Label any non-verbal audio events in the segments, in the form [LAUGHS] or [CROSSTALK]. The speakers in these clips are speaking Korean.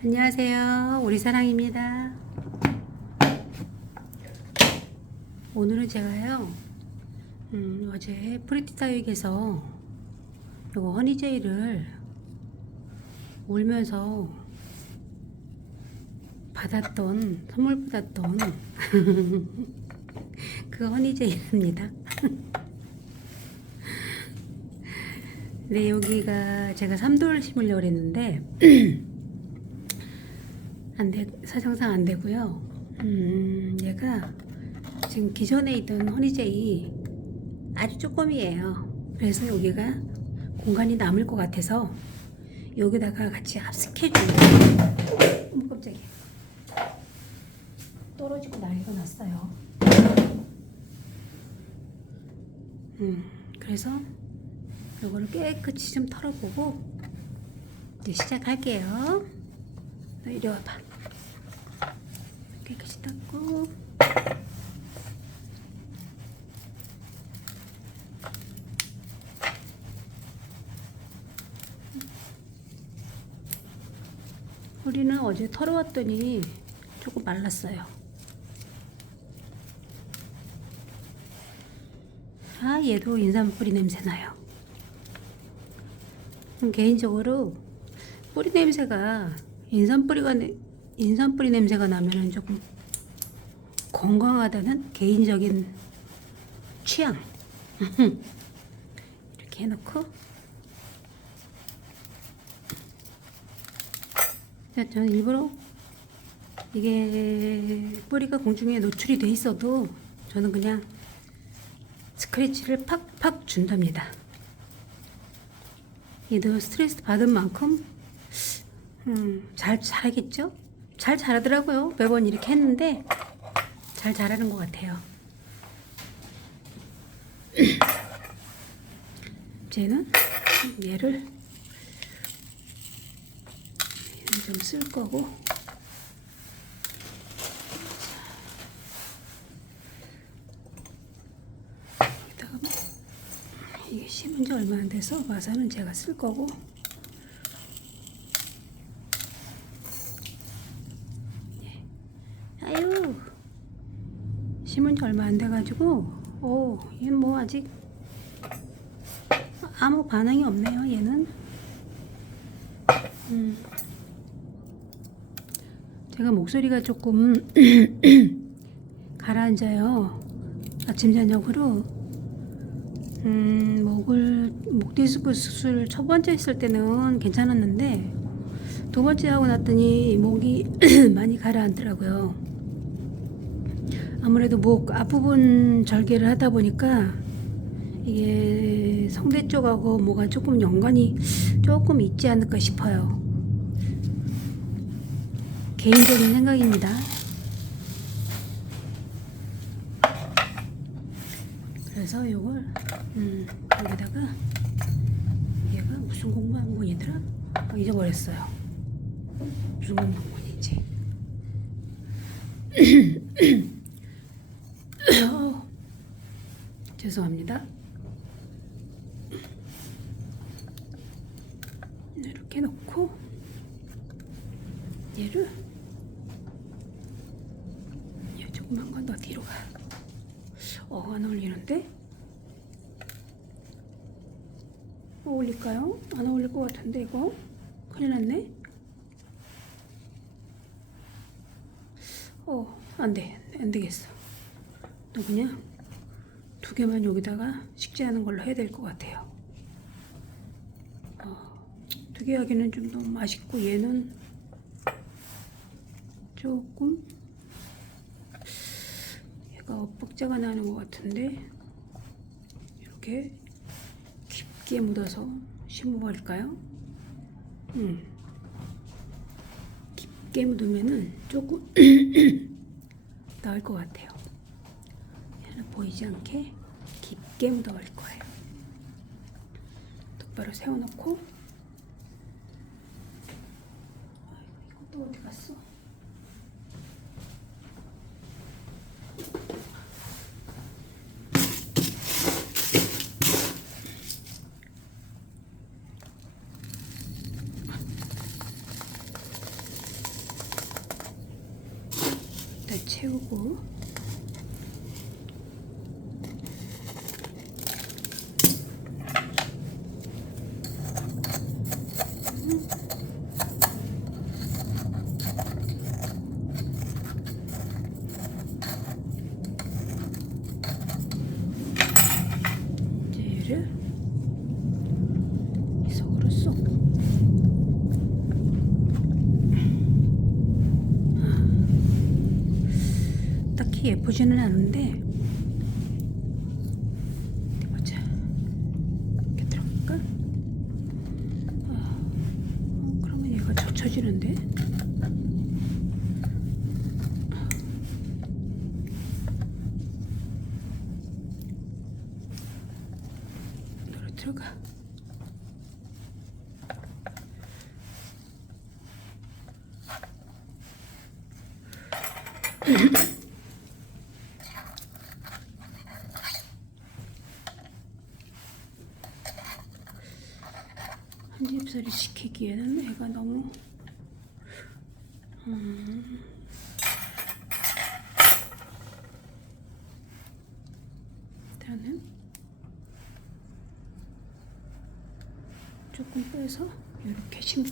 안녕하세요. 우리 사랑입니다. 오늘은 제가요, 음, 어제 프리티다육에서 요거 허니제이를 울면서 받았던, 선물 받았던 [LAUGHS] 그 허니제이입니다. [LAUGHS] 네, 여기가 제가 3돌 심으려고 했는데, [CLEARS THROAT] 안 돼, 사정상 안 되고요. 음, 얘가 지금 기존에 있던 허니제이 아주 조금이에요. 그래서 여기가 공간이 남을 것 같아서 여기다가 같이 합숙해주는 어머 깜짝이야. 떨어지고 난리가 났어요. 음, 그래서 요거를 깨끗이 좀 털어보고 이제 시작할게요. 너 이리 와봐. 깨끗이 닦고 우리는 어제 털어왔더니 조금 말랐어요. 아, 얘도 인삼 뿌리 냄새 나요. 음, 개인적으로 뿌리 냄새가 인삼 뿌리가 내- 인삼 뿌리 냄새가 나면은 조금 건강하다는 개인적인 취향. [LAUGHS] 이렇게 해놓고 자, 저는 일부러 이게 뿌리가 공중에 노출이 돼 있어도 저는 그냥 스크래치를 팍팍 준답니다. 얘도 스트레스 받은 만큼 음, 잘 자라겠죠? 잘 자라더라고요. 매번 이렇게 했는데 잘 자라는 것 같아요. [CLEARS THROAT] 이제는 얘를 좀 쓸 거고 여기다가 이게 심은 지 얼마 안 돼서 마사는 제가 쓸 거고 아유 심은 지 얼마 안 돼가지고 오 얘 뭐 아직 아무 반응이 없네요 얘는. 음. 제가 목소리가 조금 [CLEARS THROAT] 가라앉아요 아침 저녁으로. 음 목을 목 디스크 수술 첫 번째 했을 때는 괜찮았는데 두 번째 하고 났더니 목이 [CLEARS THROAT] 많이 가라앉더라고요. 아무래도 목 앞부분 절개를 하다 보니까 이게 성대 쪽하고 뭐가 조금 연관이 조금 있지 않을까 싶어요. 개인적인 생각입니다. 그래서 요걸 음, 여기다가 얘가 무슨 공방문이더라? 아, 잊어버렸어요. 무슨 공방문인지. [CLEARS THROAT] [CLEARS THROAT] 어, 죄송합니다. 이렇게 놓고 얘를 얘 조그만 건 더 뒤로 가. 어, 안 어울리는데? 어울릴까요? 안 어울릴 것 같은데 이거? 큰일 났네. 어, 안 돼. 안 되겠어. 너 그냥 두 개만 여기다가 식재하는 걸로 해야 될 것 같아요. 어, 두개 하기는 좀 너무 맛있고 얘는 조금 얘가 엇박자가 나는 것 같은데 이렇게 깊게 묻어서 심어버릴까요? 음. 깊게 묻으면은 조금 [CLEARS THROAT] 나을 것 같아요. 얘는 보이지 않게 깊게 묻어 갈 거예요. 똑바로 세워놓고 이거 또 어디 갔어? 채우고 예쁘지는 않은데 보자 이렇게 들어갈까? 아, 어, 그러면 얘가 젖혀지는데? 이리로 들어가 시키기에는 애가 너무 음. 일단은 조금 빼서 이렇게 심고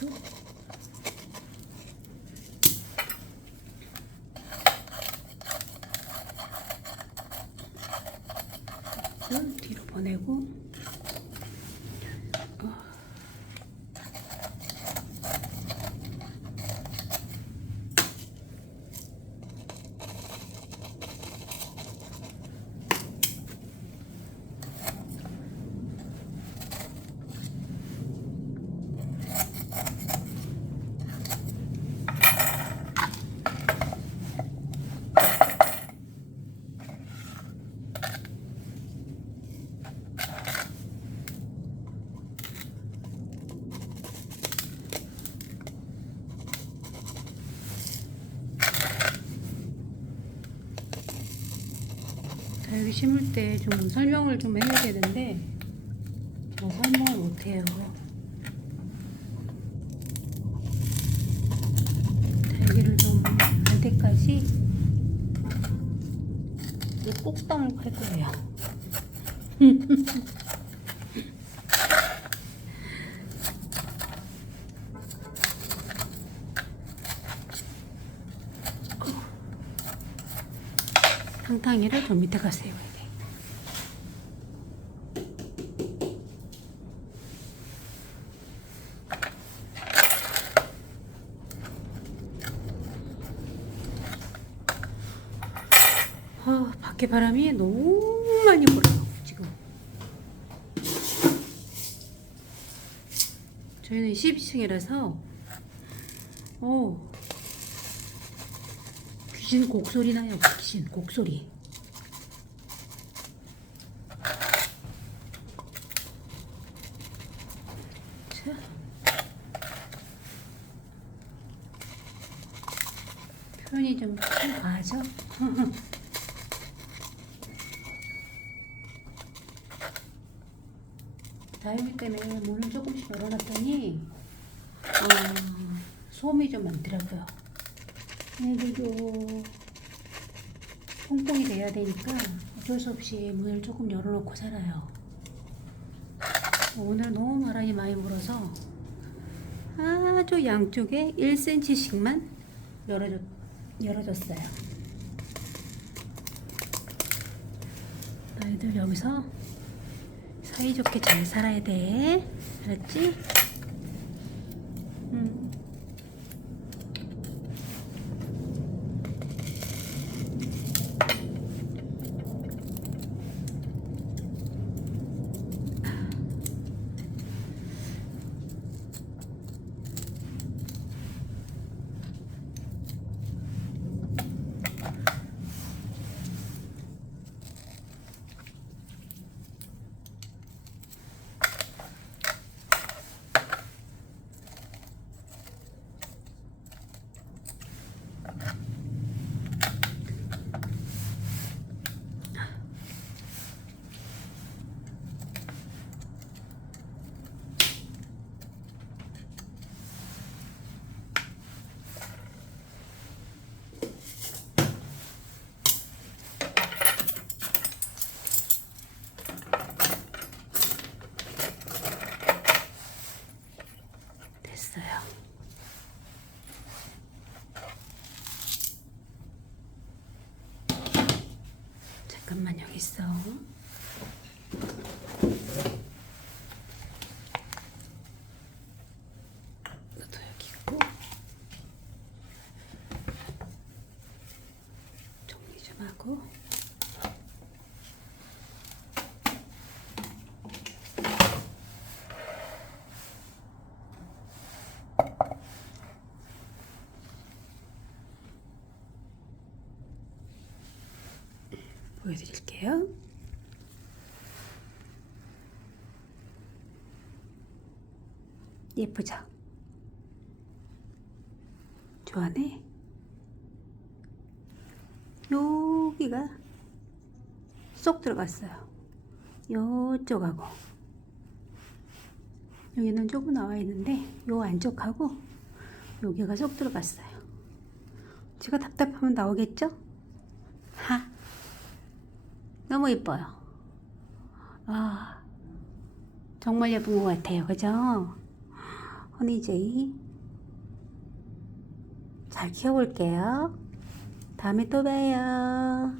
또 이걸 뒤로 보내고 어. 심을 때 좀 설명을 좀 해야 되는데 저 설명을 못해요. 자, 여기를 좀할 때까지 이 꼭당을 할 거예요. [LAUGHS] 탕탕이를 저 밑에 해봐야 돼. 아, 밖에 바람이 너무 많이 불어요, 지금. 저희는 12층이라서, 어, 귀신 곡소리 나요, 귀신 곡소리. 자. 표현이 좀 과하죠? 다이미 때문에 문을 조금씩 열어놨더니 어, 소음이 좀 많더라고요. 얘들도 통풍이 돼야 되니까 어쩔 수 없이 문을 조금 열어놓고 살아요. 오늘 너무 바람이 많이 불어서 아주 양쪽에 1cm씩만 열어줬, 열어줬어요. 너희들 여기서 사이좋게 잘 살아야 돼. 알았지? 보여드릴게요. 예쁘죠? 좋아하네. 여기가 쏙 들어갔어요. 요쪽하고 여기는 조금 나와 있는데 요 안쪽하고 여기가 쏙 들어갔어요. 제가 답답하면 나오겠죠? 하. 너무 예뻐요. 아, 정말 예쁜 것 같아요. 그죠? 허니제이. 잘 키워볼게요. 다음에 또 봬요.